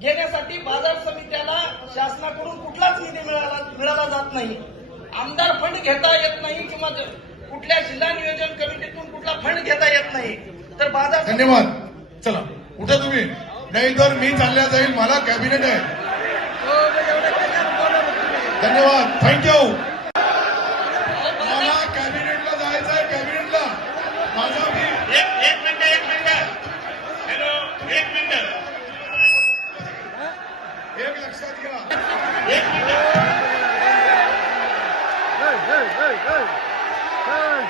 घेण्यासाठी बाजार समित्याला शासनाकडून कुठलाच निधी मिळाला मिळाला जात नाही. आमदार फंड घेता येत नाही किंवा कुठल्या जिल्हा नियोजन कमिटीतून कुठला फंड घेता येत नाही. तर बाजार धन्यवाद. चला उठा तुम्ही. नाही तर मी चालल्या जाईल. मला कॅबिनेट आहे. धन्यवाद. थँक्यू एक लक्षात घ्या एक मिनिट